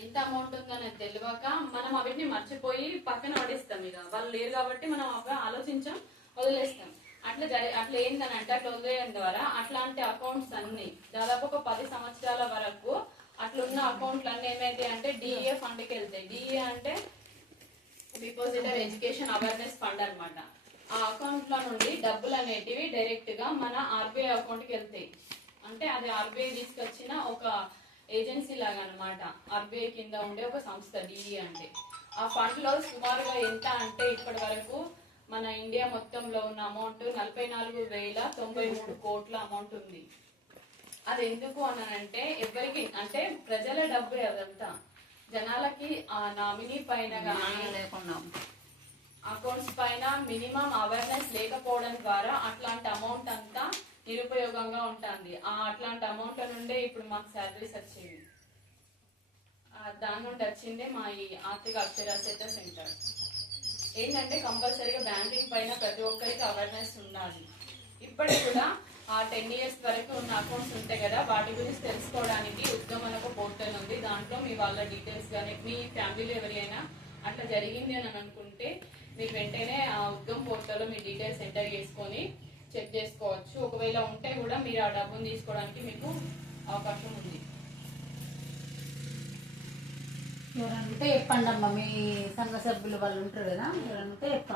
ఎంత అమౌంట్ ఉందనేది తెలియక మనం అవిటిని మర్చిపోయి పక్కన పడేస్తాం. ఇక వాళ్ళు లేరు కాబట్టి మనం అవి ఆలోచించాం, వదిలేస్తాం. అట్లా ఏంటనంటే అట్లా వదిలేయడం ద్వారా అట్లాంటి అకౌంట్స్ అన్ని దాదాపు ఒక 10 సంవత్సరాల వరకు అట్లున్న అకౌంట్లు అన్ని ఏమైతాయి అంటే డిఏ ఫండ్కి వెళ్తాయి. డిఏ అంటే డిపాజిటర్ ఎడ్యుకేషన్ అవేర్నెస్ ఫండ్ అన్నమాట. ఆ అకౌంట్ లో నుండి డబ్బులు అనేటివి డైరెక్ట్ గా మన ఆర్బీఐ అకౌంట్ కి వెళ్తాయి. అంటే అది ఆర్బీఐ తీసుకొచ్చిన ఒక ఏజెన్సీ లాగా అనమాట. ఆర్బీఐ కింద ఉండే ఒక సంస్థ డిఈ అంటే. ఆ ఫండ్ లో సుమారుగా ఎంత అంటే ఇప్పటి వరకు మన ఇండియా మొత్తంలో ఉన్న అమౌంట్ 44,093 కోట్ల అమౌంట్ ఉంది. అది ఎందుకు అనంటే ఎవరికి అంటే ప్రజల డబ్బే అదంతా. జనాలకి ఆ నామినీ పైన లేకుండా అకౌంట్స్ పైన మినిమం అవేర్నెస్ లేకపోవడం ద్వారా అట్లాంటి అమౌంట్ అంతా నిరుపయోగంగా ఉంటుంది. అట్లాంటి అమౌంట్ నుండే ఇప్పుడు మాకు శాలరీస్ వచ్చేవి. దాని నుండి వచ్చిందే మా ఈ ఆర్థిక అక్షరాస్యత సెంటర్. ఏంటంటే కంపల్సరీగా బ్యాంకింగ్ పైన ప్రతి ఒక్కరికి అవేర్నెస్ ఉండాలి. ఇప్పటికి కూడా ఆ 10 years వరకు ఉన్న అకౌంట్స్ ఉంటాయి కదా, వాటి గురించి తెలుసుకోవడానికి ఉద్గమ్ అనే ఒక పోర్టల్ ఉంది. దాంట్లో మీ వాళ్ళ డీటెయిల్స్ కానీ మీ ఫ్యామిలీలో ఎవరైనా అట్లా జరిగింది అని అనుకుంటే మీరు వెంటనే ఆ ఉద్గమ్ పోర్టల్లో మీ డీటెయిల్స్ ఎంటర్ చేసుకొని చెక్ చేసుకోవచ్చు. ఒకవేళ ఉంటే కూడా మీరు ఆ డబ్బును తీసుకోవడానికి మీకు అవకాశం ఉంది. ఎవరంటే చెప్పండి అమ్మా, మీ సంఘ సభ్యులు వాళ్ళు ఉంటారు కదా, ఎవరంటే చెప్పండి.